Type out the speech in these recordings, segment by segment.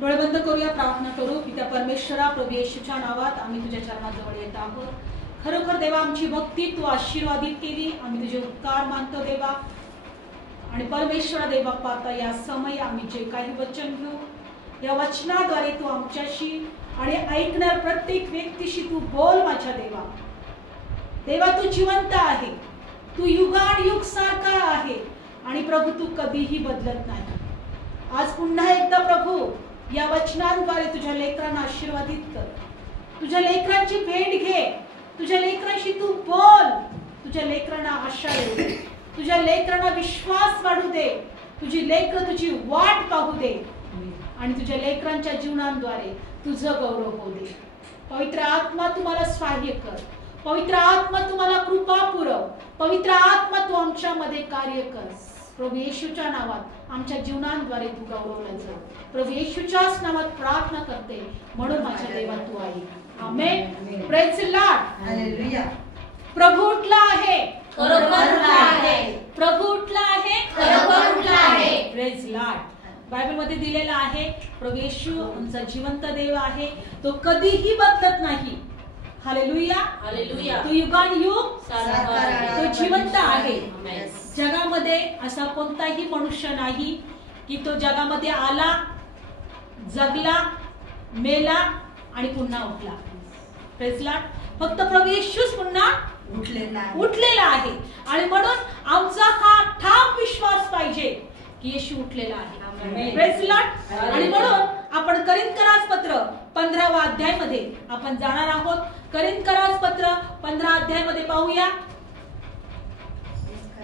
डोळे बंद करूया, प्रार्थना करू. पिता परमेश्वरा, प्रभू येशूच्या नावात आम्ही तुझ्या चरणाजवळ येत आहोत. खरोखर देवा, आमची भक्ती तू आशीर्वादित केली. आम्ही तुझे उपकार मानतो देवा. आणि परमेश्वरा देवा, आता या समय आम्ही जे काही वचन घेऊ, या वचनाद्वारे तू आमच्याशी आणि ऐकणार प्रत्येक व्यक्तीशी तू बोल माझ्या देवा. देवा, तू जिवंत आहे, तू युगानुयुग सारखा आहे आणि प्रभू तू कधीही बदलत नाही. आज पुन्हा एकदा प्रभू या वचनांद्वारे तुझ्या लेकरांना आशीर्वादित कर. तुझ्या लेकरांची भेट घे. तुझ्या लेकरांशी तू बोल. तुझ्या लेकरांना आशा देऊ दे. तुझ्या लेकरांना विश्वास वाढू दे. तुझी लेकरं तुझी वाट पाहू दे आणि तुझ्या लेकरांच्या जीवनाद्वारे तुझं गौरव होऊ दे. पवित्र आत्मा तुम्हाला सहाय्य कर. पवित्र आत्मा तुम्हाला कृपा पुरव. पवित्र आत्मा तू आमच्यामध्ये कार्य कर. प्रभू येशूच्या नावात आमच्या जीवनाद्वारे तू गौरवला जा. प्रभू येशूच्याच नावात प्रार्थना करते, म्हणून माझ्या देवा तू आहे. Amen. Praise the lord. Hallelujah. प्रभू उठला आहे. खरोखर उठला आहे. प्रभू उठला आहे. खरोखर उठला आहे. Praise the Lord. बायबल मध्ये दिलेला आहे, प्रभू येशू आमचा जिवंत देव आहे. तो कधीही बदलत नाही. हालेलुया. हालेलुया. तो युगानुयुग सारखा तो जिवंत आहे. आमेन. जगामध्ये असा कोणताही मनुष्य नाही की तो जगामध्ये आला, जगला, मेला आणि पुन्हा उठला. Praise the Lord. फक्त प्रभू येशूच पुन्हा उठलेला आहे. आणि म्हणून आमचा हा ठाम विश्वास पाहिजे की येशू उठलेला आहे. Praise the Lord. आणि म्हणून आपण करिंथकरास पत्र 15वा अध्यायामध्ये आपण जाणार आहोत. करिंथकरास पत्र 15 अध्यायामध्ये पाहूया.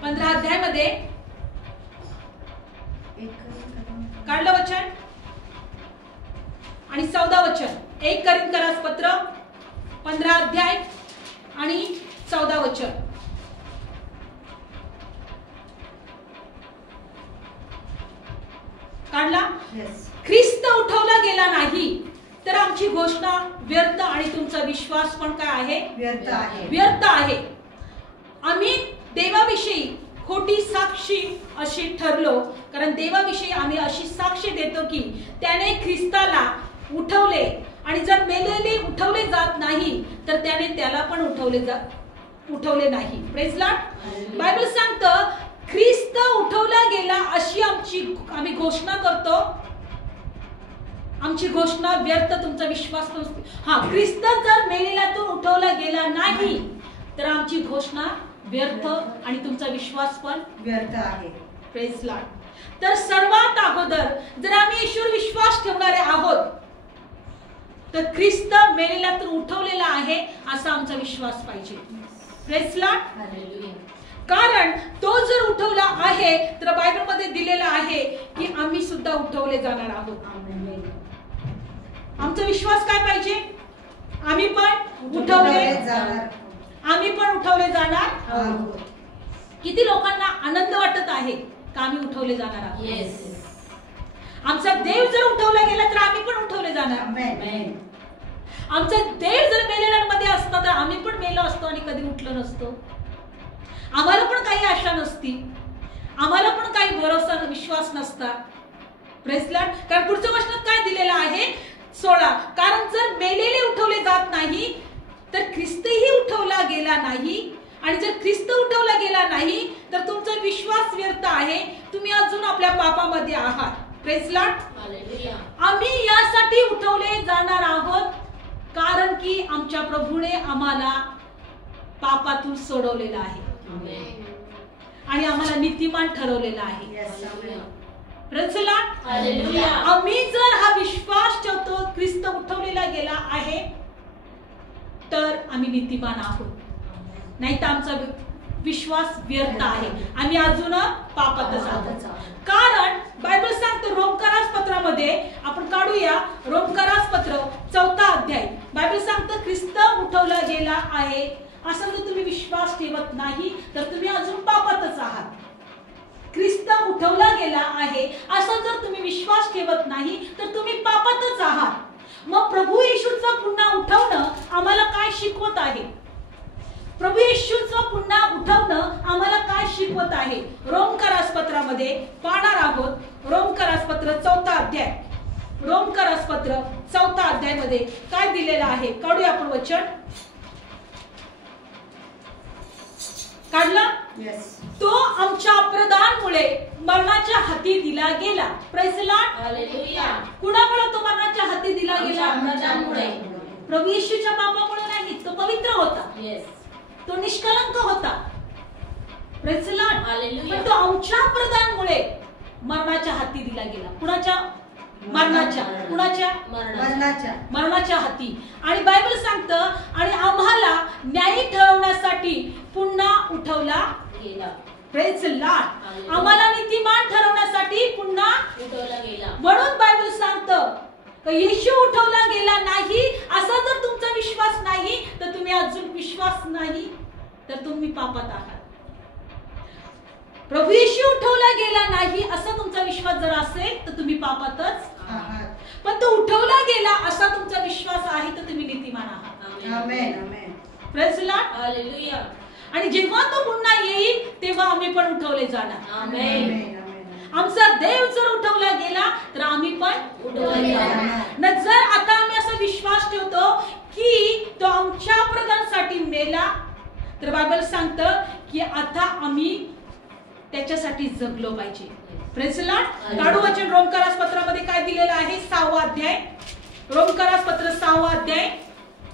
15 अध्यायामध्ये काढलं वचन आणि 14 वचन. 1 करिंथकरास पत्र 15 अध्याय आणि 14 वचन. काढला. ख्रिस्त उठवला गेला नाही तर आमची घोषणा व्यर्थ आणि तुमचा विश्वास पण काय आहे? व्यर्थ आहे. आम्ही देवाविषयी खोटी साक्षी अशी ठरलो, कारण देवाविषयी आम्ही अशी साक्षी देतो की त्याने ख्रिस्ताला उठवले आणि जर मेलेले उठवले जात नाही तर त्याने त्याला पण उठवले नाही. Praise the Lord. बायबल सांगतं ख्रिस्त उठवला गेला अशी आम्ही घोषणा करतो. आमची घोषणा व्यर्थ, तुमचा विश्वास नसतो. ख्रिस्त जर मेलेल्यातून उठवला गेला नाही तर आमची घोषणा व्यर्थ आणि तुमचा विश्वास पण व्यर्थ आहे. Praise the Lord. तर सर्वात अगोदर जर आम्ही येशूवर विश्वास ठेवणारे आहोत तर ख्रिस्त मेलेल्यातून उठवलेला आहे असा आमचा विश्वास पाहिजे. Praise the lord. हालेलुया. कारण तो जर उठवला आहे तर बायबल मध्ये दिलेला आहे की आम्ही सुद्धा उठवले जाणार आहोत. आमचा विश्वास काय पाहिजे? आम्ही पण उठवले जाणार. आम्ही पण उठवले जाणार. किती लोकांना आनंद वाटत आहे का आम्ही उठवले जाणार आहोत? येस. आमचा देव जर उठवला गेला तर आम्ही पण उठवले जाणार. आमेन. आमचा देव जर मेलेल्यांमध्ये असता तर आम्ही पण मेलो असतो आणि कधी उठलो नसतो. आम्हाला पण काही आशा नसती. आम्हाला पण काही भरोसा विश्वास नसता. Praise the Lord. कारण पुढच्या वचनात काय दिलेलं आहे? 16. कारण जर मेलेले उठवले जात नाही तर ख्रिस्तही उठवला गेला नाही. आणि जर ख्रिस्त उठवला गेला नाही तर तुमचा विश्वास व्यर्थ आहे. तुम्ही अजून आपल्या पापामध्ये आहात. Praise the lord. हालेलुया. आम्ही यासाठी उठवले जाणार आहोत कारण की आमच्या प्रभूने आम्हाला पापातून सोडवलेलं आहे आमेन. आणि आम्हाला नीतिमान ठरवलेलं आहे. Praise the lord. हालेलुया. आम्ही जर हा विश्वास ठेवतो ख्रिस्त उठवलेला गेला आहे तर आम्ही नीतिमान आहोत. नाही तर आमचा विश्वास व्यर्थ आहे. आम्ही अजून पापातच आहोत. कारण बायबल सांगतं रोमकारास पत्रामध्ये आपण काढूया. रोमकारास पत्र 4 अध्याय. बायबल सांगतं ख्रिस्त उठवला गेला आहे असं जर तुम्ही विश्वास ठेवत नाही तर तुम्ही अजून पापातच आहात. ख्रिस्त उठवला गेला आहे असं जर तुम्ही विश्वास ठेवत नाही तर तुम्ही पापातच आहात. मग प्रभू येशूचं पुन्हा उठवणं आम्हाला काय शिकवत आहे? प्रभू येशूचं पुन्हा उठवणं आम्हाला काय शिकवत आहे? रोमकारास पत्रामध्ये पाहणार आहोत. रोमकारास पत्र 4 अध्याय रोमकरास पत्र 4 अध्यायामध्ये काय दिलेलं आहे? काढूया आपण वचन. काढला? तो आमच्या अपराधांमुळे मरणाच्या हाती दिला गेला. Praise the lord. हालेलुया. कुणामुळे तो मरणाच्या हाती दिला गेला? अपराधांमुळे. प्रभू येशूच्या पापामुळे नाही. तो पवित्र होता, येस. तो निष्कलंक होता. Praise the lord. हालेलुया. पण तो आमच्या अपराधांमुळे मरणाच्या हाती दिला गेला. कुणाच्या? मरणाच्या. कुणाच्या? मरणाच्या. मरणाच्या हाती. आणि बायबल सांगतं आणि आम्हाला न्यायी ठरवण्यासाठी पुन्हा उठवला गेला. Praise the Lord. आम्हाला नीतिमान ठरवण्यासाठी पुन्हा उठवला गेला. म्हणून बायबल सांगतं की येशू उठवला गेला नाही असा जर तुमचा विश्वास नाही तर तुम्ही अजून विश्वास नाही तर तुम्ही पापात आहात. प्रभू येशू उठवला गेला नाही असा तुमचा विश्वास जर असेल तर तुम्ही पापातच आहात. पण तो उठवला गेला असा तुमचा विश्वास आहे तर तुम्ही नीतिमान आहात. Amen. Praise the lord. Hallelujah. आणि जेव्हा तो पुन्हा येईल तेव्हा आम्ही पण उठवले जाणार. आमेन. आमचा देव जर उठवला गेला तर आम्ही पण उठवले जाणार. न जर आता आम्ही असा विश्वास ठेवतो की तो आमच्या अपराधांसाठी मेला तर बायबल सांगतं की आता आम्ही त्याच्यासाठी जगलो पाहिजे. Praise the Lord. काढू वचन रोमकरास पत्रामध्ये काय दिलेलं आहे? 6 अध्याय. रोमकरास पत्र 6 अध्याय.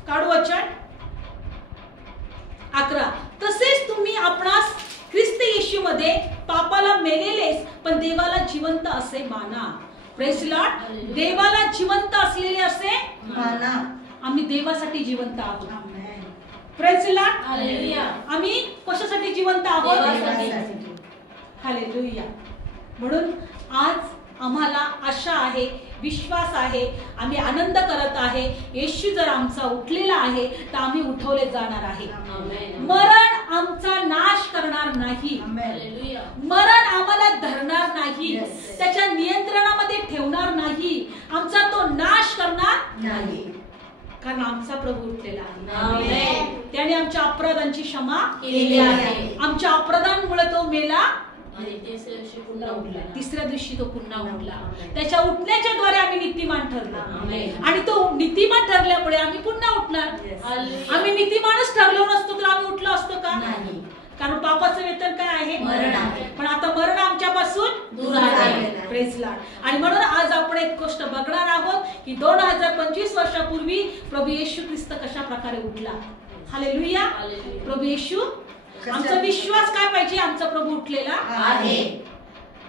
काढू वचन 11. तसेच तुम्ही आपणास ख्रिस्त येशूमध्ये पापाला मेलेलेच पण देवाला जिवंत असे माना. Praise the Lord. देवाला जिवंत असलेले असे माना. आम्ही देवासाठी जिवंत आहोत. Praise the lord. हालेलुया. आम्ही कशासाठी जिवंत आहोत? देवासाठी. हालेलुया. म्हणून आज आम्हाला आशा आहे, विश्वास आहे, आम्ही आनंद करत आहे. येशू जर आमचा उठलेला आहे तर आम्ही उठवले जाणार आहे. आमेन. मरण आमचा नाश करणार नाही. हालेलुया. मरण आम्हाला धरणार नाही. Yes. त्याच्या नियंत्रणामध्ये ठेवणार नाही. आमचा तो नाश करणार नाही. कारण आमचा प्रभू उठलेला आहे. आमेन. त्याने आमच्या अपराधांची क्षमा केली आहे. आमच्या अपराधांमुळे तो मेला आणि तिसऱ्या दिवशी पुन्हा उठला. तिसऱ्या दिवशी तो पुन्हा उठला. त्याच्या उठण्याच्या द्वारे आम्ही नीतिमान ठरलो आमेन. आणि तो नीतिमान ठरल्यामुळे आम्ही पुन्हा उठणार. हालेलुया. आम्ही नीतिमानच ठरलो नसतो तर आम्ही उठलो असतो का? नाही. कारण पापाचं वेतन काय आहे? मरण आहे. पण आता मरण आमच्यापासून दूर आहे. Praise Lord. आणि म्हणून आज आपण एक गोष्ट बघणार आहोत की 2025 वर्षापूर्वी प्रभू येशू ख्रिस्त कशा प्रकारे उठला. हालेलुया. हालेलुया. प्रभू येशू. आमचा विश्वास काय पाहिजे? आमचा प्रभू उठलेला आहे.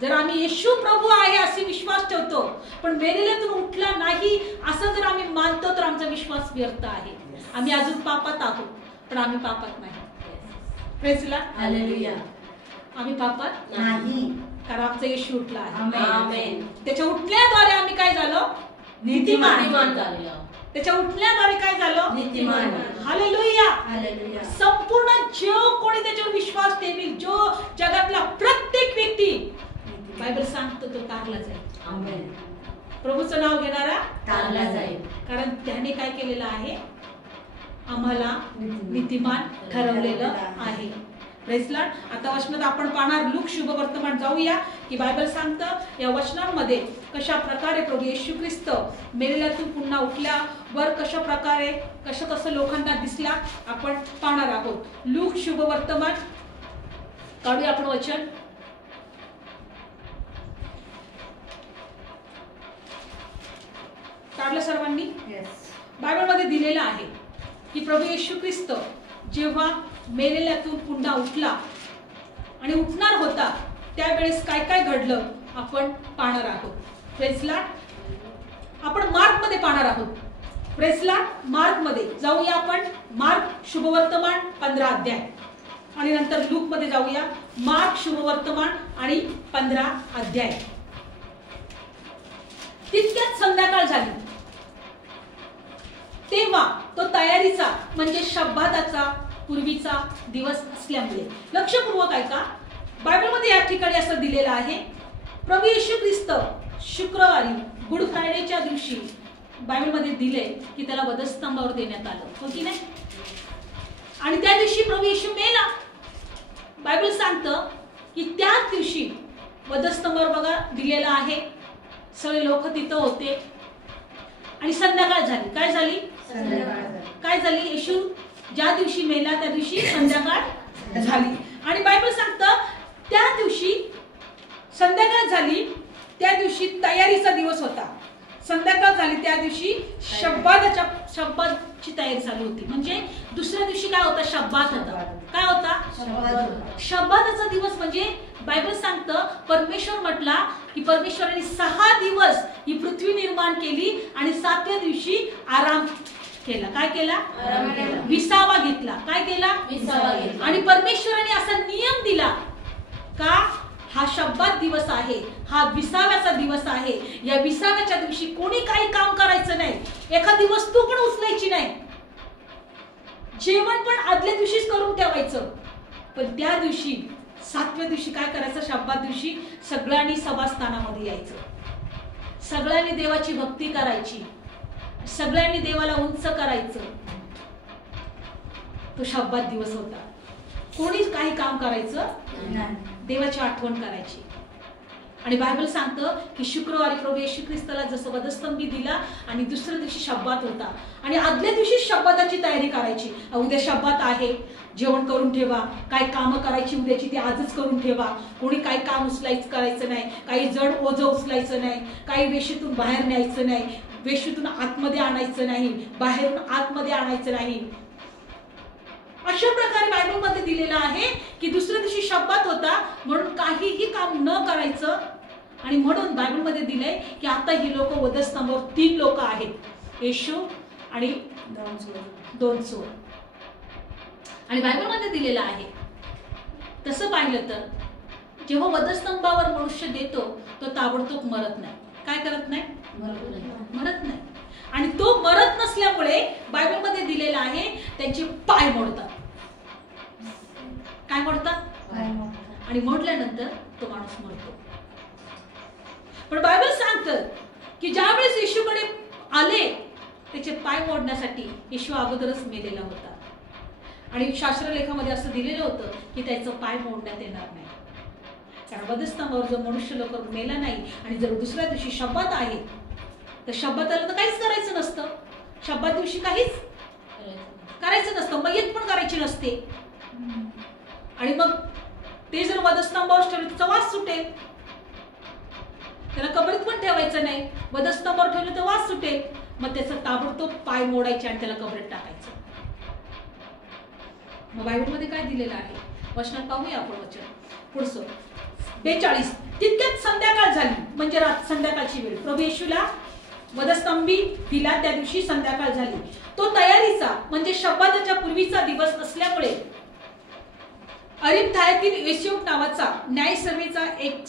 जर आम्ही येशू प्रभू आहे असे विश्वास ठेवतो पण मेलेल्यातून उठला नाही असं जर आम्ही मानतो तर आमचा विश्वास व्यर्थ आहे. आम्ही अजून पापात आहोत पण आम्ही पापात नाही. Praise Lord. हालेलुया. आम्ही पापात नाही. कारण आमचा येशू उठला आहे. आमेन. त्याच्या उठल्याद्वारे आम्ही काय झालो? नीतिमान. नीतिमान झालेलो. त्याच्या उठल्याद्वारे काय झालो? नीतिमान. हालेलुया. हालेलुया. संपूर्ण जो कोणी त्याच्यावर विश्वास ठेवील, जो जगातला प्रत्येक व्यक्ती बायबल सांगतो तो तारला जाईल. आमेन. प्रभूचं नाव घेणारा तारला जाईल. कारण त्याने काय केलेलं आहे? आम्हाला नीतिमान ठरवलेलं आहे. Praise Lord. आता वचनात आपण पाहणार लूक शुभ वर्तमान जाऊया की बायबल सांगतं या वचनांमध्ये कशा प्रकारे प्रभू येशू ख्रिस्त मेलेल्यातून पुन्हा उठल्यावर कशा प्रकारे कसं लोकांना दिसला आपण पाहणार आहोत. लूक शुभ वर्तमान काढूया आपण वचन. काढलं सर्वांनी? बायबलमध्ये दिलेलं आहे की प्रभू येशू ख्रिस्त जेव्हा मेलेल्यातून पुन्हा उठला आणि उठणार होता त्यावेळेस काय काय घडलं आपण पाहणार आहोत. Praise Lord. आपण मार्क मध्ये पाहणार आहोत. Praise Lord. मार्क मध्ये जाऊया आपण. मार्क शुभवर्तमान 15 अध्याय आणि नंतर लूक मध्ये जाऊया. मार्क शुभवर्तमान आणि 15 अध्याय. तितक्यात संध्याकाळ झाली तेव्हा तो तयारीचा म्हणजे शब्बाताचा पूर्वीचा दिवस असल्यामुळे लक्षपूर्वक ऐका. बायबलमध्ये या ठिकाणी असं दिलेलं आहे प्रभू येशू ख्रिस्त शुक्रवारी गुड फ्रायडेच्या दिवशी बायबलमध्ये दिले की त्याला वधस्तंभावर देण्यात आलं. हो की नाही? आणि त्या दिवशी प्रभू येशू मेला. बायबल सांगतं की त्याच दिवशी वधस्तंभावर बघा दिलेला आहे. सगळे लोक तिथं होते. आणि संध्याकाळ झाली. काय झाली? काय झाली? येशू ज्या दिवशी मेला त्या दिवशी संध्याकाळ झाली. आणि बायबल सांगतं त्या दिवशी संध्याकाळ झाली, त्या दिवशी तयारीचा दिवस होता. संध्याकाळ झाली त्या दिवशी शब्बातची तयारी चालू होती. म्हणजे दुसऱ्या दिवशी काय होता? शब्बात होता. काय होता? शब्बातचा दिवस. म्हणजे बायबल सांगतं परमेश्वर म्हटला की परमेश्वराने 6 दिवस ही पृथ्वी निर्माण केली आणि 7व्या दिवशी आराम केला. काय केला? विसावा घेतला. काय केला? विसावा घेतला. आणि परमेश्वराने असा नियम दिला का हा शब्बात दिवस आहे, हा विसाव्याचा दिवस आहे. या विसाव्याच्या दिवशी कोणी काही काम करायचं नाही, एखादी वस्तू पण उचलायची नाही, जेवण पण आदल्या दिवशीच करून ठेवायचं. पण त्या दिवशी 7व्या दिवशी काय करायचं? शब्बात दिवशी सगळ्यांनी सभास्थानामध्ये यायचं, सगळ्यांनी देवाची भक्ती करायची, सगळ्यांनी देवाला उंच करायचं. तो शब्बात दिवस होता. कोणीच काही काम करायचं नाही, देवाची आठवण करायची. आणि बायबल सांगतं की शुक्रवारी प्रभू येशू ख्रिस्ताला जसं वधस्तंभी दिला आणि दुसऱ्या दिवशी शब्बात होता आणि आदल्या दिवशी शब्बाताची तयारी करायची. उद्या शब्बात आहे, जेवण करून ठेवा, काय कामं करायची उद्याची ती आजच करून ठेवा. कोणी काही काम करायचं नाही, काही जड ओझं उचलायचं नाही, काही वेशीतून बाहेर न्यायचं नाही, वेशीतून आतमध्ये आणायचं नाही, बाहेरून आतमध्ये आणायचं नाही. अशा प्रकारे बायबल मध्ये दिलेलं आहे की दुसऱ्या दिवशी शब्बात होता म्हणून काहीही काम न करायचं. आणि म्हणून बायबल मध्ये दिलंय की आता ही लोक वधस्तंभावर 3 लोक आहेत, येशू आणि 2 चोर. आणि बायबल मध्ये दिलेलं आहे तसं पाहिलं तर जेव्हा वधस्तंभावर मनुष्य देतो तो ताबडतोब मरत नाही. काय करत नाही? मरत नाही. आणि तो मरत नसल्यामुळे बायबल मध्ये दिलेला आहे त्यांचे पाय मोडतात. काय मोडतात? आणि मोडल्यानंतर तो माणूस मरतो. पण बायबल सांगतं की ज्यावेळेस येशूकडे आले त्याचे पाय मोडण्यासाठी येशू अगोदरच मेलेला होता. आणि शास्त्रलेखामध्ये असं दिलेलं होतं की त्याचं पाय मोडण्यात येणार नाही. कारण वधस्तंभावर जर मनुष्य लवकर मेला नाही आणि जर दुसऱ्या दिवशी शब्बात आहे तर शब्बाताला तर काहीच करायचं नसतं. शब्बात दिवशी काहीच करायचं नसतं, मयत पण करायची नसते. आणि मग ते जर वधस्तंभावर ठेवले तर वास सुटेल, त्याला कबरीत पण ठेवायचं नाही. वधस्तंभावर ठेवलं तर वास सुटेल, मग त्याचा ताबडतोब पाय मोडायचे आणि त्याला कबरीत टाकायचं. मग बायबल मध्ये काय दिलेलं आहे वचनात पाहूया आपण वचन पुढचं 42. तितक्यात संध्याकाळ झाली, म्हणजे संध्याकाळची वेळ. प्रभू येशूला वधस्तंभी दिला त्या दिवशी संध्याकाळ झाली. तो तयारीचा म्हणजे शब्बाताच्या पूर्वीचा दिवस असल्यामुळे अरिमथायातील योसेफ नावाचा न्यायसभेचा एक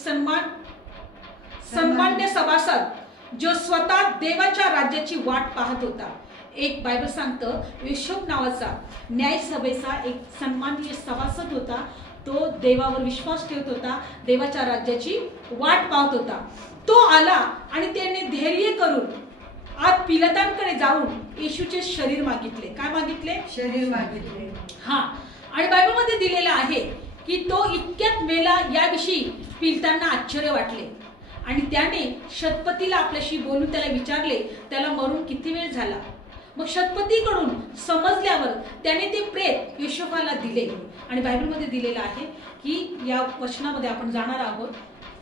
सन्मान्य सभासद जो स्वतः देवाच्या राज्याची वाट पाहत होता. एक बायबल सांगतं योसेफ नावाचा न्यायसभेचा एक सन्माननीय सभासद होता. तो देवावर विश्वास ठेवत होता, देवाच्या राज्याची वाट पाहत होता. तो आला आणि त्याने धैर्य करून आत पिलातांकडे जाऊन येशूचे शरीर मागितले. काय मागितले? शरीर मागितले. हा. आणि बायबल मध्ये दिलेलं आहे की तो इतक्यात मेला याविषयी पिलातांना आश्चर्य वाटले आणि त्याने शतपतीला आपल्याशी बोलून त्याला विचारले त्याला मरून किती वेळ झाला. मग शतपतीकडून समजल्यावर त्याने ते प्रेत योसेफाला दिले. आणि बायबलमध्ये दिलेलं आहे की या वचनामध्ये आपण जाणार आहोत.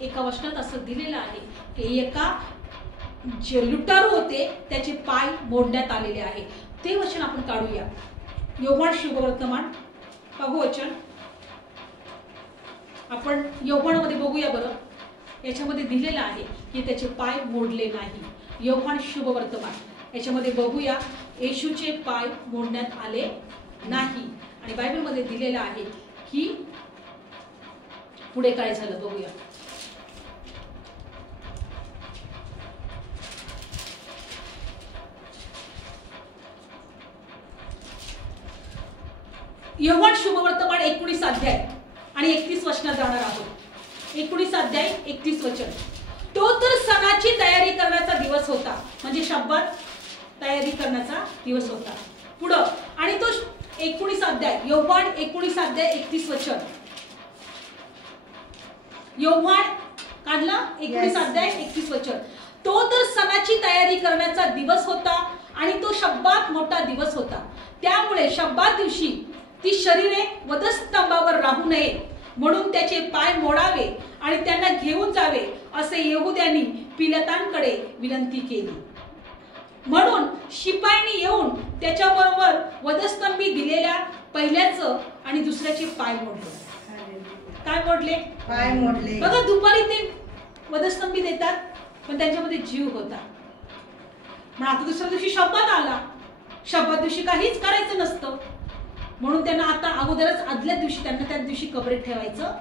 एका वचनात असं दिलेलं आहे की एका जे लुटारू होते त्याचे पाय मोडण्यात आलेले आहे. ते वचन आपण काढूया. योहान शुभवर्तमान पाहू वचन आपण योहानमध्ये बघूया बरं. याच्यामध्ये दिलेलं आहे की त्याचे पाय मोडले नाही. योहान शुभवर्तमान याच्यामध्ये बघूया येशूचे पाय मोडण्यात आले नाही. आणि बायबलमध्ये दिलेलं आहे की पुढे काय झालं बघूया. योहान शुभवर्तमान 19 अध्याय आणि 31 वचनात जाणार आहोत. 19 अध्याय 31 वचन. तो तर सणाची तयारी करण्याचा दिवस होता, म्हणजे शब्बात तयारी करण्याचा दिवस होता. पुढं आणि तो 19 अध्याय योहान 19 अध्याय 31 वचन. योहान काढला 19 अध्याय 31 वचन. तो तर सणाची तयारी तयारी करण्याचा दिवस होता आणि तो शब्बात मोठा दिवस होता. त्यामुळे शब्बात दिवशी ती शरीरे वधस्तंभावर राहू नये म्हणून त्याचे पाय मोडावे आणि त्यांना घेऊन जावे असे यहुद्यांनी पिलातांकडे विनंती केली. म्हणून शिपायांनी येऊन त्याच्याबरोबर वधस्तंभी दिलेल्या पहिल्याचं आणि दुसऱ्याचे पाय मोडले. काय मोडले? पाय मोडले. बघा, दुपारी ते वधस्तंभी देतात पण त्यांच्यामध्ये जीव होता. पण आता दुसऱ्या दिवशी शब्बात आला, शब्बात दिवशी काहीच करायचं नसतं म्हणून त्यांना आता अगोदरच आदल्या दिवशी त्यांना त्या दिवशी कबरेत ठेवायचं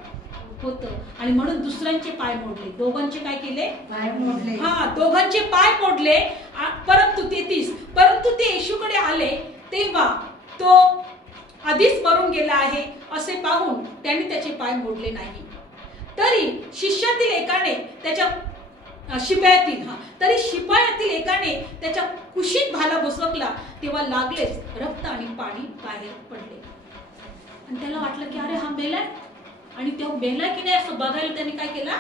होतं आणि म्हणून दुसऱ्यांचे पाय मोडले. दोघांचे काय केले? पाय मोडले. हा, दोघांचे पाय मोडले. परंतु ते येशूकडे आले तेव्हा तो आधीच मरून गेला आहे असे पाहून त्यांनी त्याचे पाय मोडले नाही. तरी शिष्यातील एकाने त्याच्या शिपायातील एकाने त्याच्या कुशीत भाला घुसवला तेव्हा लागलेच रक्त आणि पाणी बाहेर पडले. आणि त्याला वाटलं की अरे हा मेलाय, आणि तो मेला की नाही असं बघायला त्यांनी काय केला?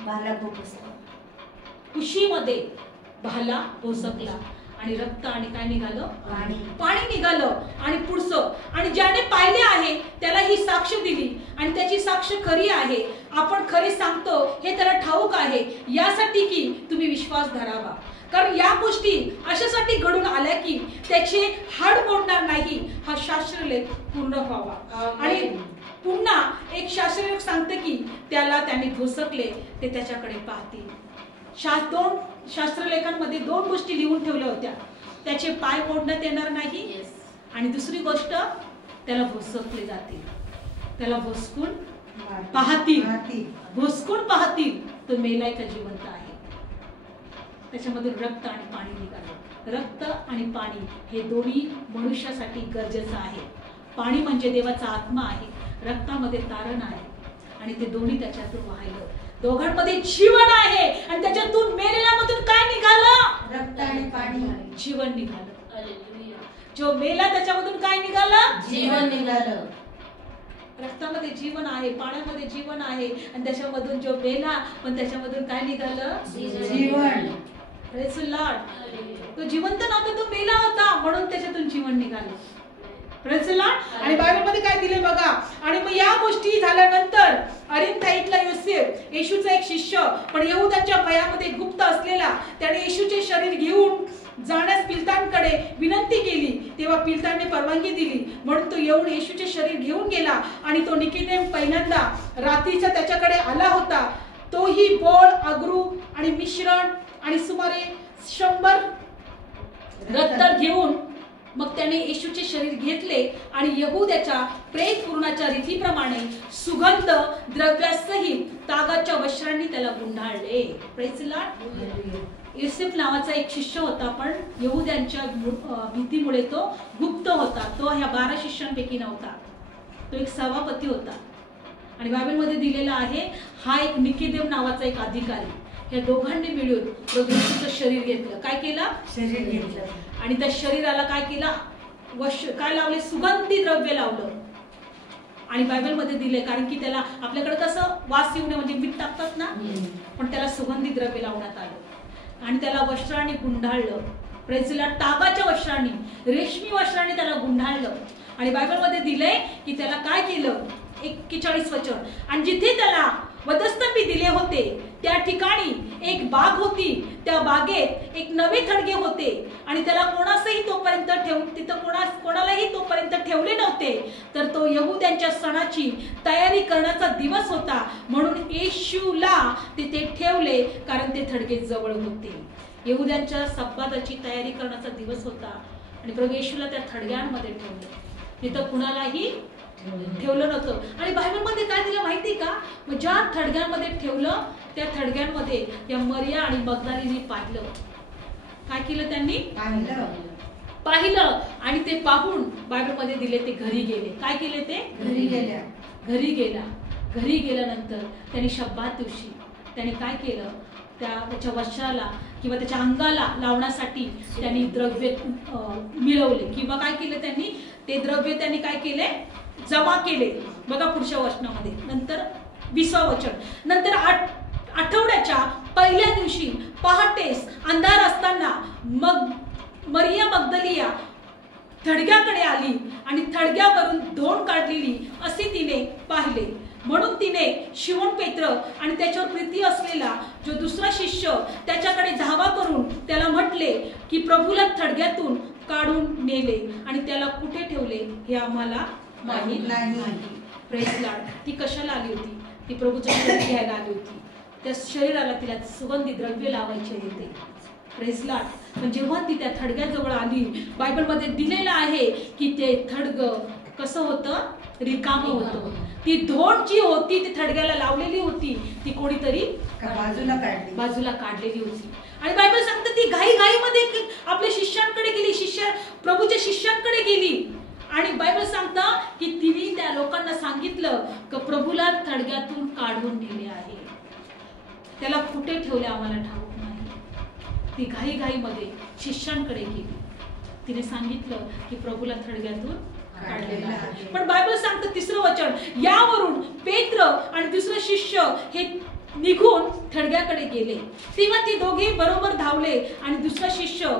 भाला घुसवला. कुशीमध्ये भाला घुसवला आणि रक्त आणि काय निघालं? पाणी निघालं. आणि पुढचं, आणि ज्याने पाहिले आहे त्याला ही साक्ष दिली आणि त्याची साक्ष खरी आहे. आपण खरे सांगतो हे त्याला ठाऊक आहे यासाठी की तुम्ही विश्वास धरावा. कारण या गोष्टी अशासाठी घडून आल्या की त्याचे हाड मोडणार नाही हा शास्त्रलेख पूर्ण व्हावा. आणि पुन्हा एक शास्त्रलेख सांगते की त्याने घुसकले ते त्याच्याकडे पाहतील. दोन शास्त्रलेखांमध्ये दोन गोष्टी लिहून ठेवल्या होत्या. त्याचे पाय मोडण्यात येणार नाही आणि दुसरी गोष्ट त्याला भोसकले जातील, त्याला भोसकून पाहतील तो मेलाय का जिवंत आहे. त्याच्यामधून रक्त आणि पाणी निघालं. रक्त आणि पाणी हे दोन्ही मनुष्यासाठी गरजेचं आहे. पाणी म्हणजे देवाचा आत्मा आहे, रक्तामध्ये तारण आहे आणि ते दोन्ही त्याच्यातून वाहिलं. दोघांमध्ये जीवन आहे आणि त्याच्यातून मेलेल्यामधून काय निघालं? रक्त आणि पाणी, जीवन निघालं. जो मेला त्याच्यामधून काय निघालं? जीवन निघालं. रक्तामध्ये जीवन आहे, पाण्यामध्ये जीवन आहे आणि त्याच्यामधून जो मेला पण त्याच्यामधून काय निघालं? जीवन. Praise the lord. तो जिवंत नव्हता, तो मेला होता म्हणून त्याच्यातून जीवन निघालं. Praise the Lord. आणि बायबलमध्ये काय दिले बघा. आणि मग या गोष्टी झाल्यानंतर अरिमथाईतला योसेफ, येशूचा एक शिष्य पण यहुदाच्या भयामध्ये गुप्त असलेला, त्याने येशूचे शरीर घेऊन जाण्यास पिलतांकडे विनंती केली तेव्हा पिलतांने परवानगी दिली. म्हणून तो येऊन येशूचे शरीर घेऊन गेला आणि तो निकोदेम पहिल्यांदा रात्रीचा त्याच्याकडे आला होता. तोही बोळ, अगरू आणि मिश्रण आणि सुमारे 100 रत्तर घेऊन मग त्याने येशूचे शरीर घेतले आणि यहुद्याच्या प्रेत पूर्णाच्या रीतीप्रमाणे सुगंध द्रव्यासहित तागाच्या वस्त्रांनी त्याला गुंडाळले. Praise the Lord. योसेफ नावाचा एक शिष्य होता पण यहुद्यांच्या भीतीमुळे तो गुप्त होता. तो ह्या 12 शिष्यांपैकी नव्हता, तो एक सभापती होता. आणि बायबलमध्ये दिलेला आहे हा एक निकोदेम नावाचा एक अधिकारी. या दोघांनी मिळून प्रभू येशूचं शरीर घेतलं. काय केलं? शरीर घेतलं. आणि त्या शरीराला काय केलं? काय लावले? सुगंधी द्रव्य लावलं. आणि बायबलमध्ये दिले कारण की त्याला आपल्याकडे कसं वास येऊ नये म्हणजे मीठ टाकतात ना, पण त्याला सुगंधी द्रव्य लावण्यात आलं आणि त्याला वस्त्राने गुंडाळलं. Praise the lord. तागाच्या वस्त्राने, रेशमी वस्त्राने त्याला गुंडाळलं. आणि बायबलमध्ये दिलंय की त्याला काय केलं? 41 वचन. आणि जिथे त्याला वधस्तंभी दिले होते त्या ठिकाणी एक बाग होती. त्या बागेत एक नवे थडगे होते आणि त्याला कोणालाही तोपर्यंत ठेवले नव्हते. तर तो यहुद्यांच्या सणाची तयारी करण्याचा दिवस होता म्हणून येशूला तिथे ठेवले कारण ते थडगे जवळ होते. यहुद्यांच्या सब्बाताची तयारी करण्याचा दिवस होता आणि प्रभू येशूला त्या थडग्यांमध्ये ठेवलं. तिथं कुणालाही ठेवलं नव्हतं. आणि बायबलमध्ये काय दिलं माहिती का? मग ज्या थडग्यांमध्ये ठेवलं त्या थडग्यांमध्ये या मरिया आणि मगदलीने पाहिलं. काय केलं? त्यांनी पाहिलं आणि ते पाहून बायबलमध्ये दिले ते घरी गेले. काय केले? ते घरी गेल्यानंतर त्यांनी शब्बात दिवशी त्यांनी काय केलं? त्याच्या वस्त्राला किंवा त्याच्या अंगाला लावण्यासाठी त्यांनी द्रव्य मिळवले किंवा काय केले? त्यांनी ते द्रव्य त्यांनी काय केले? जमा केले. बघा पुढच्या वचनामध्ये. नंतर 20 वचन. नंतर आठवड्याच्या पहिल्या दिवशी पहाटेस अंधार असताना मग मरिया मग्दलिया थडग्याकडे आली आणि थडग्यावरून धोंड काढलेली असे तिने पाहिले. म्हणून तिने शिमोन पेत्र आणि त्याच्यावर प्रीती असलेला जो दुसरा शिष्य त्याच्याकडे धावा करून त्याला म्हटले की प्रभूला थडग्यातून काढून नेले आणि त्याला कुठे ठेवले हे आम्हाला माहीत नाही. Praise Lord. ती कशाला आली होती? ती प्रभूचं शरीर घ्यायला आली होती. त्या शरीराला तिला सुगंधी द्रव्य लावायचे होते. Praise Lord. पण जेव्हा ती त्या थडग्याजवळ आली, बायबलमध्ये दिलेलं आहे की ते थडगं कसं होतं? रिकामं होतं. ती धोंड जी होती ती थडग्याला लावलेली होती, ती कोणीतरी बाजूला काढलेली होती. आणि बायबल सांगते ती घाईमध्ये आपल्या शिष्यांकडे गेली, प्रभूच्या शिष्यांकडे गेली. आणि बायबल सांगता की तिने त्या लोकांना सांगितलं की प्रभूला थडग्यातून काढून नेले आहे, त्याला कुठे ठेवले आम्हाला ठाऊक नाही. ती घाईमध्ये शिष्यांकडे गेली. तिने सांगितलं की प्रभूला थडग्यातून काढलेला आहे. पण बायबल सांगतं 3रं वचन, यावरून पेत्र आणि दुसरं शिष्य हे निघून थडग्याकडे गेले. तेव्हा ती दोघे बरोबर धावले आणि दुसरा शिष्य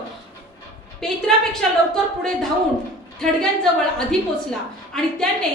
पेत्रापेक्षा लवकर पुढे धावून थडग्यांजवळ आधी पोचला आणि त्याने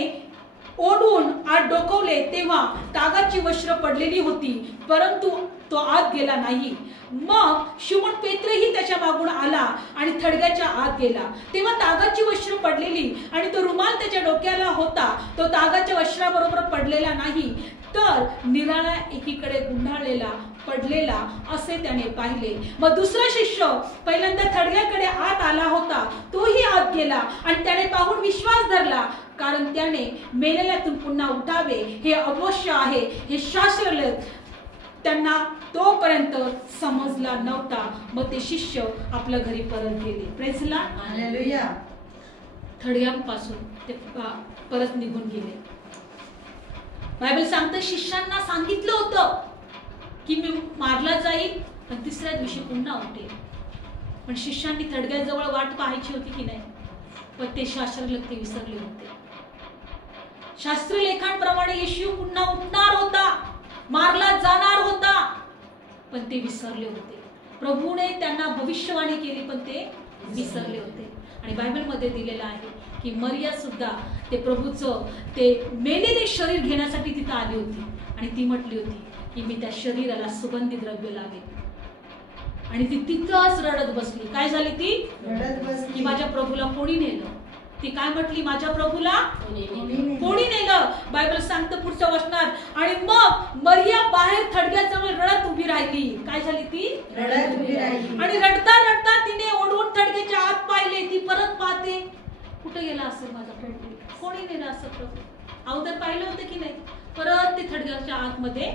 ओढून आत डोकवले. तेव्हा तागाची वस्त्र पडलेली होती, परंतु तो आत गेला नाही. मग शिमोन पेत्रही त्याच्या मागून आला आणि थडग्याच्या आत गेला. तेव्हा तागाची वस्त्र पडलेली आणि तो रुमाल त्याच्या डोक्याला होता, तो तागाच्या वस्त्राबरोबर पडलेला नाही, तर निराळा एकीकडे गुंडाळलेला पडलेला असे त्याने पाहिले. मग दुसरा शिष्य पहिल्यांदा थडग्याकडे आत आला होता, तोही आत गेला आणि त्याने पाहून विश्वास धरला, कारण त्याने मेलेल्यातून पुन्हा उठावे हे अवश्य आहे. हे शास्त्र त्यांना तोपर्यंत समजला नव्हता. मग ते शिष्य आपल्या घरी परत गेले. Praise Lord. हालेलुया. थडग्यांपासून ते परत निघून गेले. बायबल सांगतं शिष्यांना सांगितलं होतं की मी मारला जाईल पण 3ऱ्या दिवशी पुन्हा उठेल. पण शिष्यांनी थडग्याजवळ वाट पाहायची होती की नाही? पण ते शास्त्रलेख ते विसरले होते. शास्त्रलेखांप्रमाणे येशू पुन्हा उठणार होता, मारला जाणार होता, पण ते विसरले होते. प्रभूने त्यांना भविष्यवाणी केली पण ते विसरले होते. आणि बायबलमध्ये दिलेलं आहे की मरिया सुद्धा ते प्रभूचं ते मेलेले शरीर घेण्यासाठी तिथं आली होती आणि ती म्हटली होती की मी त्या शरीराला सुगंधी द्रव्य लावेल. आणि ती तिथंच रडत बसली. काय झाली? ती रडत बसली की माझ्या प्रभूला कोणी नेलं? ती काय म्हटली? माझ्या प्रभूला कोणी नेलं? बायबल सांगतं पुढच्या वचनात, आणि मग मरिया बाहेर थडग्याजवळ रडत उभी राहिली. काय झाली? ती रडत उभी राहिली. आणि रडता रडता तिने ओढून थडग्याच्या आत पाहिले. ती परत पाहते, कुठे गेला असेल माझा प्रभू? कोणी नेला असं प्रभू? अगोदर पाहिलं होतं की नाही? परत ते थडग्याच्या आतमध्ये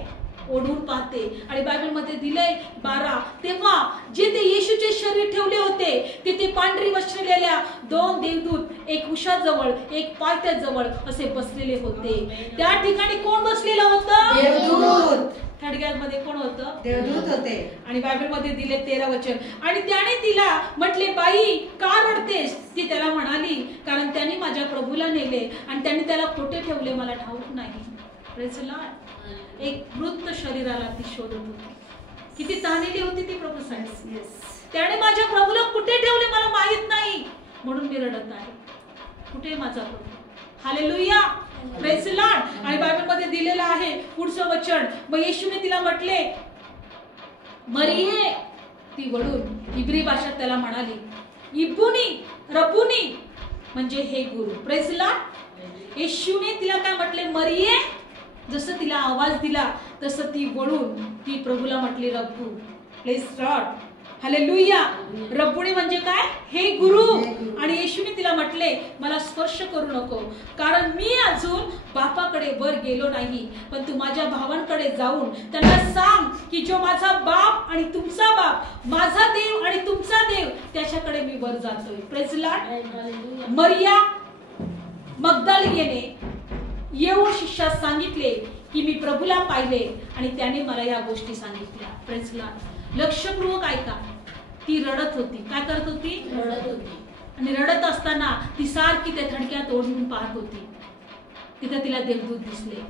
ओढून पाहते. आणि बायबलमध्ये दिलंय 12, तेव्हा जे ते येशूचे शरीर ठेवले होते तिथे पांढरी वस्त्रलेल्या 2 देवदूत, एक उशाजवळ एक पायथ्याजवळ असे बसलेले होते. त्या ठिकाणी कोण बसलेलं होतं? देवदूत. थडग्यामध्ये कोण होतं? देवदूत होते. आणि बायबलमध्ये दिले 13 वचन, आणि त्याने तिला म्हटले, बाई का रडतेस? ती त्याला म्हणाली, कारण त्याने माझ्या प्रभूला नेले आणि त्याने त्याला कुठे ठेवले मला ठाऊक नाही. Praise the Lord. एक मृत शरीराला ती शोधत होती. किती तहानेली होती ती प्रभूसाठी. त्याने माझ्या प्रभूला कुठे ठेवले मला माहित नाही, म्हणून मी रडत आहे. कुठे माझा प्रभू? हालेलुया. Praise the Lord. आणि बायबलमध्ये दिलेलं आहे पुढचं वचन, मग येशूने तिला म्हटले मरिये. ती वळून इब्री भाषेत त्याला म्हणाली इब्बुनी रब्बुनी, म्हणजे हे गुरु. Praise the Lord. येशूने तिला काय म्हटले? मरिये. जसं तिला आवाज दिला तसं ती वळून ती प्रभूला म्हटली रब्बू. Praise the lord. हालेलुया. रब्बुनी म्हणजे काय? हे गुरु. आणि येशूने तिला म्हटले मला स्पर्श करू नको, कारण मी अजून बापाकडे वर गेलो नाही, पण तू माझ्या भावांकडे जाऊन त्यांना सांग की जो माझा बाप आणि तुमचा बाप, माझा देव आणि तुमचा देव, त्याच्याकडे मी वर जातोय. Praise the lord. मरिया मग्दलिनीने येऊन शिष्यास सांगितले की मी प्रभूला पाहिले आणि त्याने मला या गोष्टी सांगितल्या. Praise the Lord. लक्षपूर्वक ऐका. ती रडत होती. काय करत होती? रडत होती. आणि रडत असताना ती सारखी त्या थडक्यात ओढून पाहत होती. तिथे तिला देवदूत दिसले.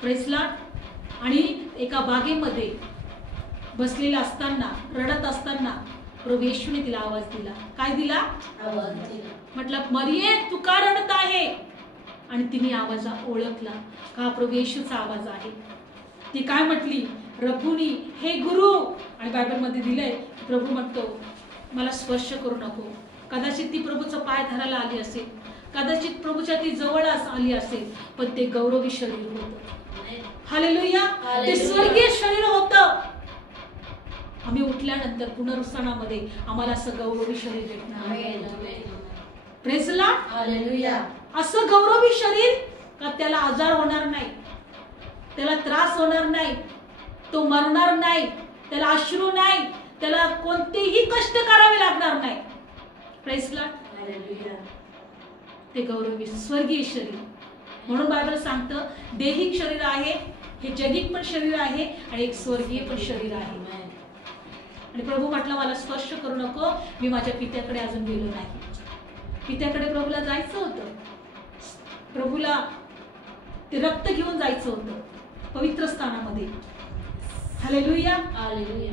Praise the Lord. आणि एका बागेमध्ये बसलेला असताना रडत असताना प्रभू येशूने तिला आवाज दिला. काय दिला? आवाज दिला. म्हटलं मरिये तू का रडत आहे? आणि तिने आवाज ओळखला का प्रभू येशूचा आवाज आहे. ती काय म्हटली? रब्बुनी, हे गुरु. आणि बायबलमध्ये दिलंय प्रभू म्हणतो मला स्पर्श करू नको. कदाचित ती प्रभूचा पाय धरायला आली असेल, कदाचित प्रभूच्या ती जवळ आली असेल, पण ते गौरवी शरीर होतं. हालेलुया. ते स्वर्गीय शरीर होतं. आम्ही उठल्यानंतर पुनरुत्थानामध्ये आम्हाला असं गौरवी शरीर भेटणार. Praise the lord. हालेलुया. असं गौरवी शरीर का त्याला आजार होणार नाही, त्याला त्रास होणार नाही, तो मरणार नाही, त्याला अश्रू नाही, त्याला कोणतेही कष्ट करावे लागणार नाही. Praise the lord. हालेलुया. ते गौरवी स्वर्गीय शरीर. म्हणून बायबल सांगतं दैहिक शरीर आहे, हे जगिक पण शरीर आहे आणि एक स्वर्गीय पण शरीर आहे. आणि प्रभू म्हटलं मला स्पर्श करू नको, मी माझ्या पित्याकडे अजून गेलो नाही. पित्याकडे प्रभूला जायचं होतं, प्रभूला ते रक्त घेऊन जायचं होतं पवित्र स्थानामध्ये. हालेलुया. हालेलुया.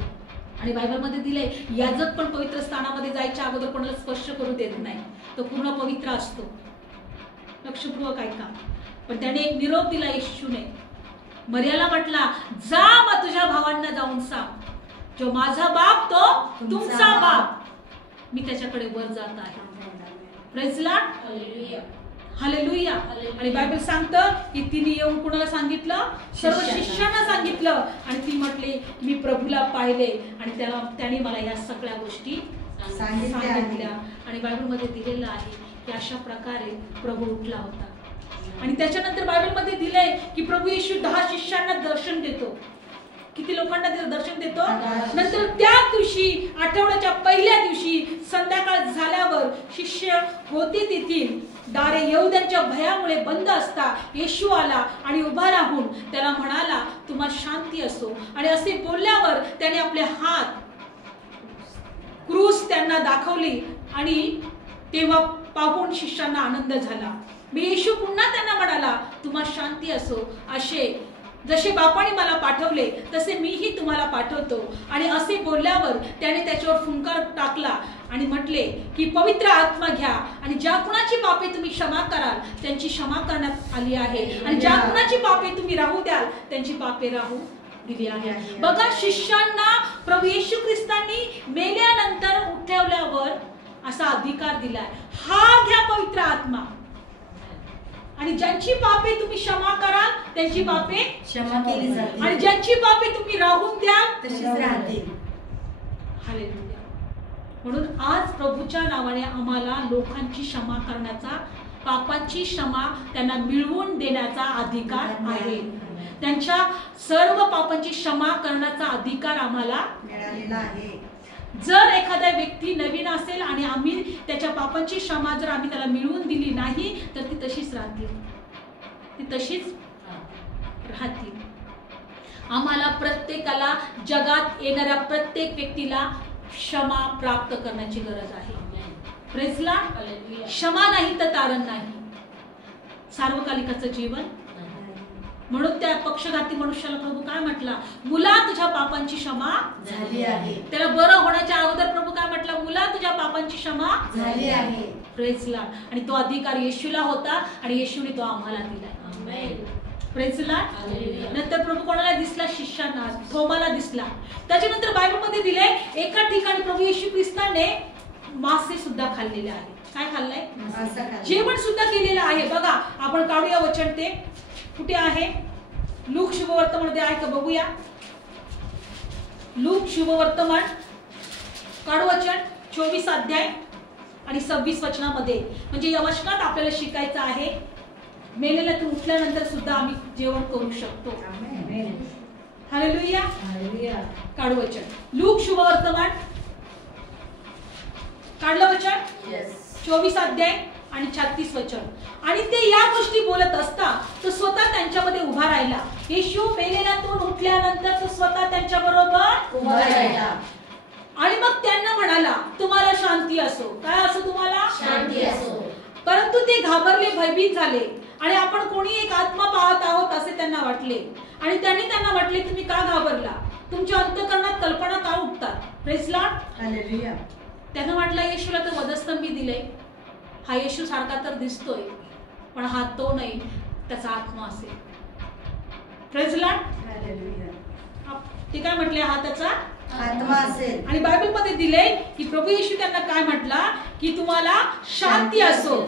आणि बायबलमध्ये दिले याजक पण पवित्र स्थानामध्ये जायच्या अगोदर कोणाला स्पर्श करू देत नाही, तो पूर्ण पवित्र असतो. लक्षपूर्वक ऐका. पण त्याने एक निरोप दिला येशूने. मरियाला म्हटला जा मग तुझ्या भावांना जाऊन सांग, जो माझा बाप तो तुमचा बाप, मी त्याच्याकडे वर जात आहे. Praise the lord. Hallelujah. Hallelujah. आणि बायबल सांगतं की तिने येऊन कुणाला सांगितलं? सर्व शिष्यांना सांगितलं. आणि ती म्हटली मी प्रभूला पाहिले आणि त्याने मला या सगळ्या गोष्टी सांगितल्या. आणि बायबलमध्ये दिलेलं आहे की अशा प्रकारे प्रभू उठला होता. आणि त्याच्यानंतर बायबलमध्ये दिलंय की प्रभू येशू 10 शिष्यांना दर्शन देतो. किती लोकांना दर्शन देतो? नंतर त्या दिवशी आठवड्याच्या पहिल्या दिवशी संध्याकाळ झाल्यावर शिष्य होते तेथील दारे यहूद्यांच्या भयामुळे बंद असता येशू आला आणि उभा राहून त्याला म्हणाला तुम्हाला शांती असो. आणि असे बोलल्यावर त्याने आपले हात क्रूस त्यांना दाखवली आणि तेव्हा पाहून शिष्यांना आनंद झाला. मी येशू पुन्हा त्यांना म्हणाला तुम्हाला शांती असो. असे जसे बापाने मला पाठवले तसे मीही तुम्हाला पाठवतो. आणि असे बोलल्यावर त्याने त्याच्यावर फुंकार टाकला आणि म्हटले की पवित्र आत्मा घ्या आणि ज्या कुणाची पापे तुम्ही क्षमा कराल त्यांची क्षमा करण्यात आली आहे आणि ज्या कुणाची पापे तुम्ही राहू द्याल त्यांची पापे राहू दिली आहे. बघा शिष्यांना प्रभू येशू ख्रिस्तांनी मेल्यानंतर उठवल्यावर असा अधिकार दिलाय, हा घ्या पवित्र आत्मा आणि ज्यांची पापे तुम्ही क्षमा कराल त्यांची पापे क्षमा केली जातील आणि ज्यांची पापे तुम्ही राहून द्याल तशीच राहतील. हालेलुया. म्हणून आज प्रभूच्या नावाने आम्हाला लोकांची क्षमा करण्याचा, पापांची क्षमा त्यांना मिळवून देण्याचा अधिकार आहे. त्यांच्या सर्व पापांची क्षमा करण्याचा अधिकार आम्हाला मिळालेला आहे. जर एखादा व्यक्ती नवीन असेल आणि आम्ही त्याच्या पापांची क्षमा जर आम्ही त्याला मिळवून दिली नाही तर ती तशीच राहतील, ती तशीच राहतील. आम्हाला प्रत्येकाला, जगात येणाऱ्या प्रत्येक व्यक्तीला क्षमा प्राप्त करण्याची गरज आहे. Praise the Lord. क्षमा नाही तर तारण नाही. सार्वकालिकाचं जीवन. म्हणून त्या पक्षघाती मनुष्याला प्रभू काय म्हटला? मुला तुझ्या पापांची क्षमा झाली आहे. त्याला बरं होण्याच्या अगोदर प्रभू काय म्हटला? मुला तुझ्या पापांची क्षमा झाली आहे. Praise the Lord. आणि तो अधिकार येशूला होता आणि येशूने तो आम्हाला दिला. Praise the Lord. नंतर प्रभू कोणाला दिसला? शिष्यांना, थोमाला दिसला. त्याच्यानंतर बायबलमध्ये दिलंय एका ठिकाणी प्रभू येशू ख्रिस्ताने मासे सुद्धा खाल्लेले आहे. काय खाल्लंय? जेवण सुद्धा केलेलं आहे. बघा आपण काढूया वचन. ते कुठे आहे? लूक शुभवर्तमानमध्ये आहे का? बघूया. लूक शुभवर्तमान काढू वचन 24 अध्याय आणि 26 वचनामध्ये. म्हणजे या वचनात आपल्याला शिकायचं आहे मेलेल्यातून उठल्यानंतर सुद्धा आम्ही जेवण करू शकतो. हालेलुया. काढू वचन. लूक शुभवर्तमान काढलं वचन 24 अध्याय आणि 36 वचन. आणि ते या गोष्टी बोलत असता तो स्वतः त्यांच्यामध्ये उभा राहिला. येशू मेलेल्यातून उठल्यानंतर तो स्वतः त्यांच्या बरोबर उभा राहिला आणि मग त्यांना म्हणाला तुम्हाला शांती असो. काय असो? तुम्हाला शांती असो. परंतु ते घाबरले, भयभीत झाले आणि आपण कोणी एक आत्मा पाहत आहोत असे त्यांना वाटले. आणि त्यांनी त्यांना म्हटले तुम्ही का घाबरला? तुमच्या अंतःकरणात कल्पना का उठतात? Praise Lord. हालेलुया. त्यानं म्हटलं येशूला तर वधस्तंभी दिले. हा येशू सारखा तर दिसतोय, पण हा तो नाही, त्याचा आत्मा असेल. Praise Lord. हालेलुया. ते काय म्हटले? हा त्याचा आत्मा असेल. आणि बायबलमध्ये दिले की प्रभू येशू त्यांना काय म्हटला की तुम्हाला शांती असो.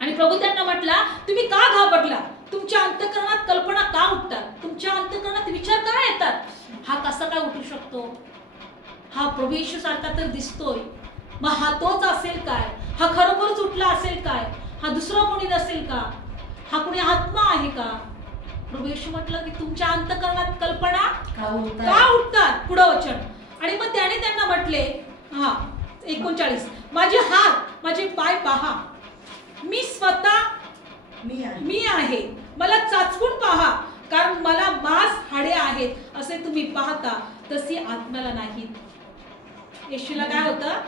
आणि प्रभू त्यांना म्हटला तुम्ही का घाबरला? तुमच्या अंतःकरणात कल्पना का उठतात? तुमच्या अंतःकरणात विचार का येतात? हा कसा काय उठू शकतो? हा प्रभू येशू सारखा तर दिसतोय, मग हा तोच असेल काय? हा खरोखरच उठला असेल काय? हा दुसरा कोणी नसेल का? हा कोणी आत्मा आहे का? प्रभू येशू म्हटलं की तुमच्या अंतःकरणात कल्पना का उठतात? पुढं वचन. आणि मग त्याने त्यांना म्हटले 39 माझे हात माझे पाय पहा, मी स्वतः मी आहे, मला चाचपून पहा, कारण मला मांस हाडे आहेत असे तुम्ही पाहता, तशी आत्म्याला नाहीत. येशूला काय होतं?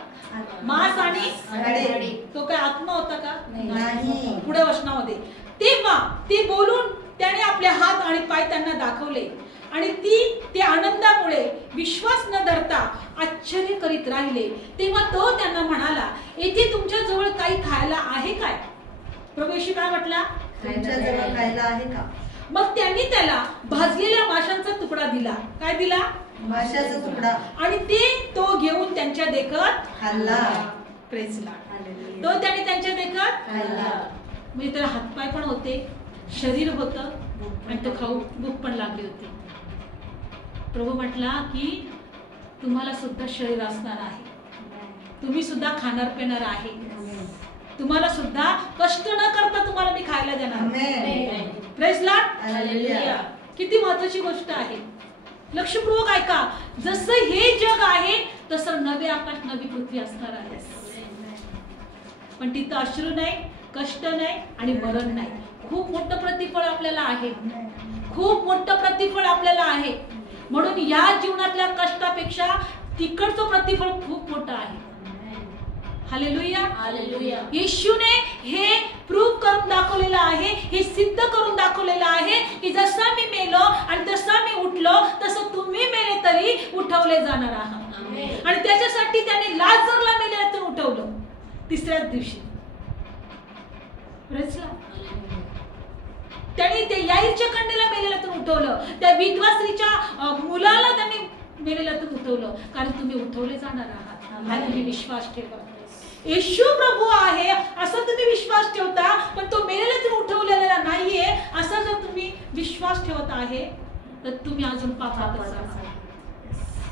मांस आणि हाडे. तो काय आत्मा होता का? नाही. पुढे वचनामध्ये तेव्हा ते बोलून त्याने आपले हात आणि पाय त्यांना दाखवले. आणि ते आनंदामुळे विश्वास न धरता आश्चर्य करीत राहिले. तेव्हा तो त्यांना म्हणाला येथे तुमच्या जवळ काही खायला आहे काय? प्रभू येशू काय म्हटला? तुमच्या जवळ खायला आहे का? मग त्यांनी त्याला भाजलेल्या माशांचा तुकडा दिला. काय दिला? माशाचा तुकडा. आणि तो घेऊन त्यांच्या देखत खाल्ला. Praise Lord. हालेलुया. तो त्याने त्यांच्या देखत खाल्ला. म्हणजे त्याला हातपाय पण होते, शरीर होतं, आणि तो खाऊ भूक पण लागली होती. प्रभू म्हटला की तुम्हाला सुद्धा शरीर असणार आहे, तुम्ही सुद्धा खाणार पिणार आहे, तुम्हाला सुद्धा कष्ट न करता तुम्हाला मी खायला देणार. Praise Lord. हालेलुया. किती महत्वाची गोष्ट आहे. लक्षपूर्वक ऐका. जसं हे जग आहे तसं नवे आकाश नवी पृथ्वी असणार आहे. पण तिथं अश्रू नाही, कष्ट नाही आणि मरण नाही. खूप मोठं प्रतिफळ आपल्याला आहे, खूप मोठं प्रतिफळ आपल्याला आहे. म्हणून या जीवनातल्या कष्टापेक्षा तिकडचं प्रतिफळ खूप मोठं आहे. हालेलुया. हालेलुया. येशूने हे प्रूव्ह करून दाखवलेलं आहे, हे सिद्ध करून दाखवलेलं आहे की जसा मी मेलो आणि तसा मी उठलो तसं तुम्ही मेले तरी उठवले जाणार आहात. आणि त्याच्यासाठी त्याने लाजरला मेल्यातून उठवलं तिसऱ्याच दिवशी. त्यांनी ते याईरच्या कन्येला मेलेल्यातून उठवलं, त्या विधवा स्त्रीच्या मुलाला त्यांनी मेलेल्यातून उठवलं, कारण तुम्ही उठवले जाणार आहात. हा तुम्ही विश्वास ठेवा. येशू प्रभू आहे असं तुम्ही विश्वास ठेवता, पण तो मेलेल्यातून उठवलेला नाहीये असा जर तुम्ही विश्वास ठेवत आहे तर तुम्ही अजून पापात असाल.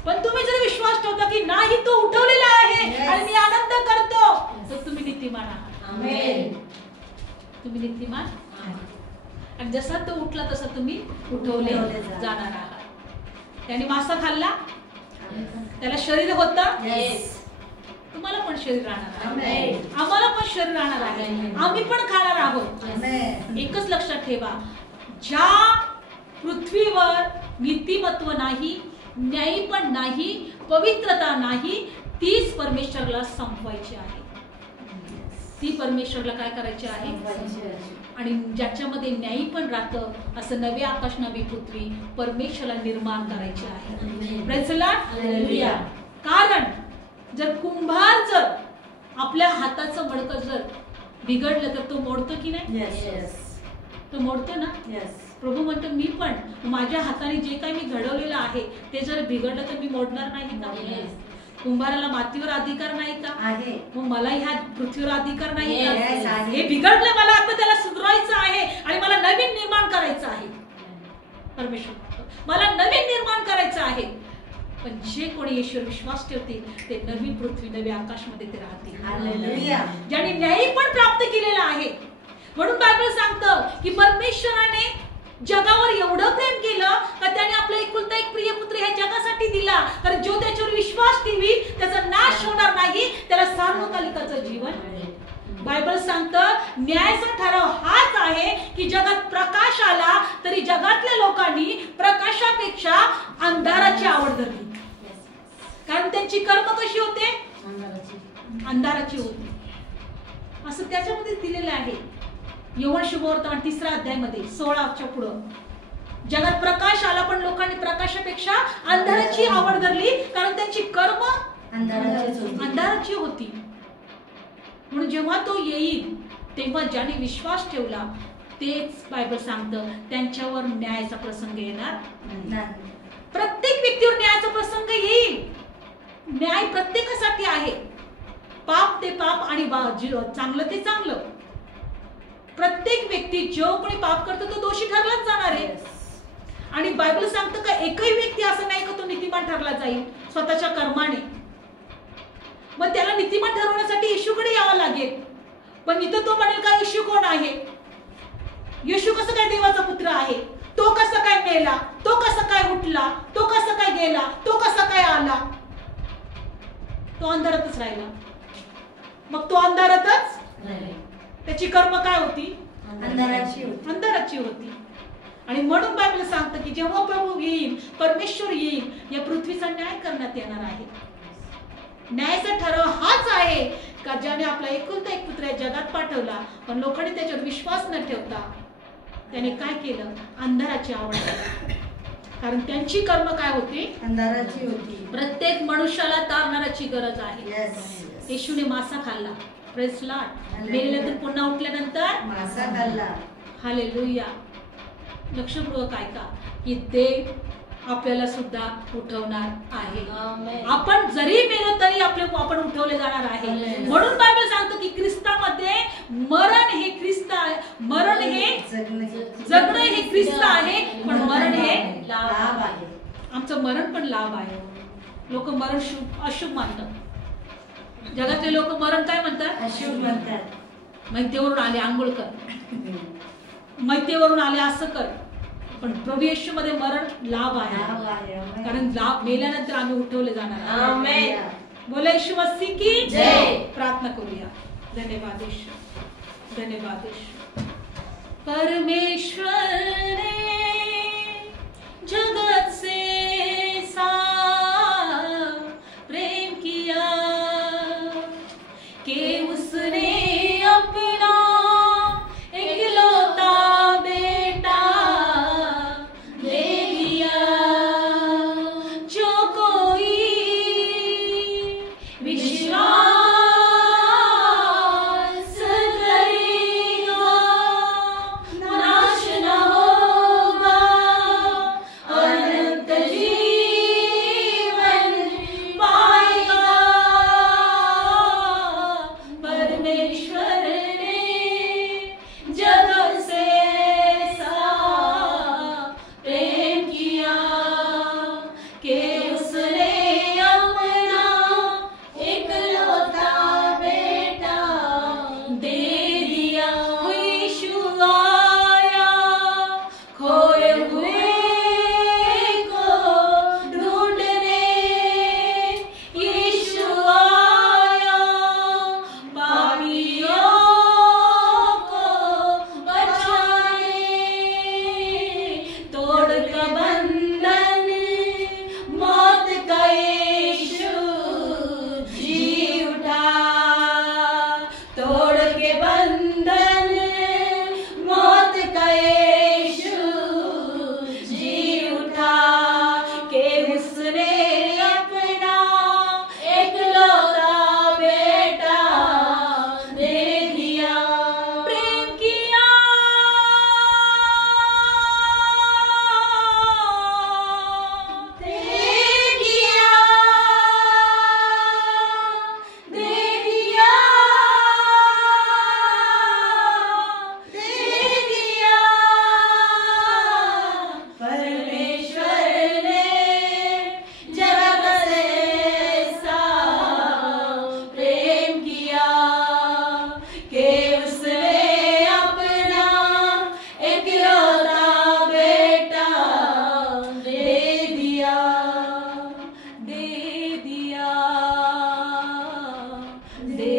पण तुम्ही जर विश्वास ठेवता की नाही तो उठवलेला आहे आणि मी आनंद करतो, तर तुम्ही नीतिमान आहात. आमेन. तुम्ही नीतिमान. आणि जसा तो उठला तसा तुम्ही उठवले जाणार आहात. त्याने मासा खाल्ला, त्याला शरीर होतं, तुम्हाला पण शरीर राहणार आहे, आम्हाला पण शरीर राहणार आहे, आम्ही पण खाणार आहोत. एकच लक्षात ठेवा, ज्या पृथ्वीवर नीतिमत्व नाही, न्याय पण नाही, पवित्रता नाही, तीच परमेश्वरला संपवायची आहे. ती परमेश्वरला काय करायची आहे? आणि ज्याच्यामध्ये न्याय पण राहतं असं नवे आकाश नवी पृथ्वी परमेश्वरला निर्माण करायची आहे. Praise the lord. हालेलुया. कारण जर कुंभार जर आपल्या हाताचं मडकं जर बिघडलं तर तो मोडतो की नाही? तो मोडतो ना. प्रभू म्हणतो मी पण माझ्या हाताने जे काही मी घडवलेलं आहे ते जर बिघडलं तर मी मोडणार नाही का? कुंभाराला मातीवर अधिकार नाही का? आहे. मग मला ह्या पृथ्वीवर अधिकार नाही का? हे बिघडलं, मला आता त्याला सुधारायचं आहे आणि मला नवीन निर्माण करायचं आहे. परमेश्वर मला नवीन निर्माण करायचं आहे. पण जे कोणी येशूवर विश्वास ठेवतील ते नवीन पृथ्वी नवे आकाशमध्ये ते राहतील. हालेलुया. ज्याने न्याय पण प्राप्त केलेला आहे. म्हणून बायबल सांगतं की परमेश्वराने जगावर एवढं प्रेम केलं का त्याने आपला एकुलता एक प्रिय पुत्र ह्या जगासाठी दिला, कारण जो त्याच्यावर विश्वास ठेवी त्याचा नाश होणार नाही, त्याला सार्वकालिकाचं जीवन. बायबल सांगतं न्यायाचा ठराव हाच आहे की जगात प्रकाश आला तरी जगातल्या लोकांनी प्रकाशापेक्षा अंधाराची आवड धरली, कारण त्यांची कर्म कशी होते? अंधाराची होती. असं त्याच्यामध्ये दिलेलं आहे. योहान शुभवर्तमान 3 अध्यायामध्ये 16च्या पुढं जगात प्रकाश आला पण लोकांनी प्रकाशापेक्षा अंधाराची आवड धरली, कारण त्यांची कर्म अंधाराची होती. म्हणून जेव्हा तो येईल तेव्हा ज्याने विश्वास ठेवला तेच बायबल सांगतं त्यांच्यावर न्यायाचा प्रसंग येणार. प्रत्येक व्यक्तीवर न्यायाचा प्रसंग येईल. न्याय प्रत्येकासाठी आहे. पाप ते पाप आणि चांगलं ते चांगलं. प्रत्येक व्यक्ती जो कोणी पाप करतो तो दोषी ठरलाच जाणार आहे. आणि बायबल सांगतं का एकही व्यक्ती असं नाही का तो नीतिमान ठरला जाईल स्वतःच्या कर्माने. मग त्याला नीतिमान ठरवण्यासाठी येशूकडे यावं लागेल. पण इथं तो म्हणेल का येशू कोण आहे? येशू कसं काय देवाचा पुत्र आहे? तो कसा काय मेला? तो कसा काय उठला? तो कसा काय गेला? तो कसा काय आला? तो अंधारातच राहिला. मग तो अंधारातच, त्याची कर्म काय होती? अंधाराची होती. आणि म्हणून बायबल सांगतं की जेव्हा प्रभू येईल, परमेश्वर येईल, या पृथ्वीचा न्याय करण्यात येणार आहे. न्यायाचा ठराव हाच आहे का ज्याने आपला एकुलता एक पुत्र या जगात पाठवला, पण लोकांनी त्याच्यावर विश्वास न ठेवता त्याने काय केलं? अंधाराची आवड केली. कारण त्यांची कर्म काय होती? अंधाराची होती. प्रत्येक मनुष्याला तारणाराची गरज आहे. येशूने मासा खाल्ला, प्रेज लॉर्ड. मेलेल्यातून पुन्हा उठल्यानंतर मासा खाल्ला. हालेलुया. लक्षपूर्वक ऐका की देव आपल्याला सुद्धा उठवणार आहे. आपण जरी मेलो तरी आपण उठवले जाणार आहे. म्हणून बायबल सांगतो की ख्रिस्तामध्ये मरण हे ख्रिस्त आहे, मरण हे जगणं हे ख्रिस्त आहे, पण मरण हे लाभ आहे. आमचं मरण पण लाभ आहे. लोक मरण अशुभ मानतात. जगातले लोक मरण काय म्हणतात? अशुभ म्हणतात. मैत्रीवरून आले आंघोळ कर, मैत्रीवरून आले असं कर. पण प्रभू येशू मध्ये मरण लाभ आहे. कारण लाभ मेल्यानंतर आम्ही उठवले जाणार. आमेन. बोला येशू मसीह की जय. प्रार्थना करूया. धन्यवाद येशू, धन्यवाद येशू. परमेश्वर ने जगत से सा प्रेम किया कि उसने अपना इकलौता बेटा दे दिया, जो कोई विश्वास करेगा नाश न होगा, अनंत जीवन पाएगा. परमेश्वर ने जगत से ऐसा प्रेम किया कि उसने अपना इकलौता बेटा दे दिया. यीशु आया खोए हुए को ढूंढने, यीशु आया पापियों को बचाने. तोड़ का बंधन मौत का यीशु जी उठा, तोड़ के बंधन मौत का यीशु जी उठा, के उसने अपना इकलौता बेटा दे दिया. प्रेम किया, दे दिया, दे दिया, दे दिया. परमेश्वर ने जगत से ऐसा प्रेम किया कि उसने अपना इकलौता बेटा दे दिया, दे दिया, दे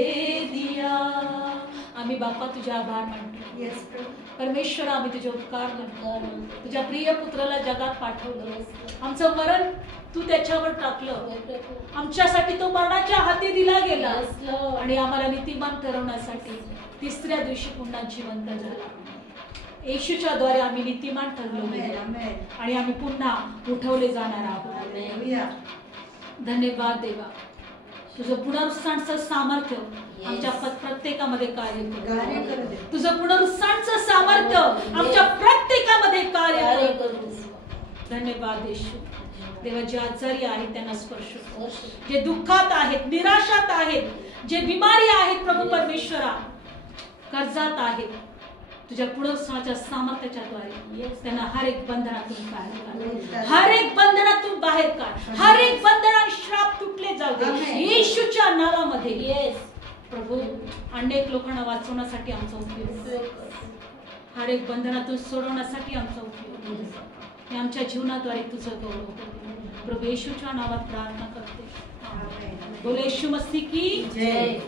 दिया. आम्ही बाप्पा तुझे आभार मानतो. परमेश्वर आम्ही तुझे उपकार करतो. तुझ्या प्रिय पुत्राला जगात पाठवलं. आमचं मरण तू त्याच्यावर टाकलं. आमच्यासाठी तो मरणाच्या हाती दिला गेला आणि आम्हाला नीतिमान ठरवण्यासाठी तिसऱ्या दिवशी पुन्हा जिवंत झाला. येशूच्या द्वारे आम्ही नीतिमान ठरलो आमेन, गेलो आमेन. आणि आम्ही पुन्हा उठवले जाणार आहोत. हालेलुया. धन्यवाद देवा, तुझं पुनरुत्थानचं सामर्थ्य आमच्या प्रत्येकामध्ये कार्य कार्य कर. करू दे. तुझं पुनरुत्थानचं सामर्थ्य आमच्या प्रत्येकामध्ये कार्य कार्य कर. करू. धन्यवाद येशू. देवा, जे आजारी आहेत त्यांना स्पर्श कर. वर्ष. जे दुःखात आहेत, निराशात आहेत, जे बिमारी आहेत प्रभू परमेश्वरा, कर्जात आहेत, तुझ्या पुनरुत्थानाच्या सामर्थ्याच्या द्वारे त्यांना हर एक बंधनातून बाहेर काढ. हर एक बंधनातून बाहेर काढ. हर एक बंधन आणि श्राप तुटले जाऊ दे आमेन. येशूच्या नावामध्ये. येस. प्रभू, अनेक लोकांना वाचवण्यासाठी आमचा उपयोग कर. हर एक बंधनातून सोडवण्यासाठी आमचा उपयोग कर. हे आमच्या जीवनाद्वारे तुझं गौरव कर. प्रभू येशूच्या नावात प्रार्थना करते. आमेन. बोले येशू मसीह की जय. जय.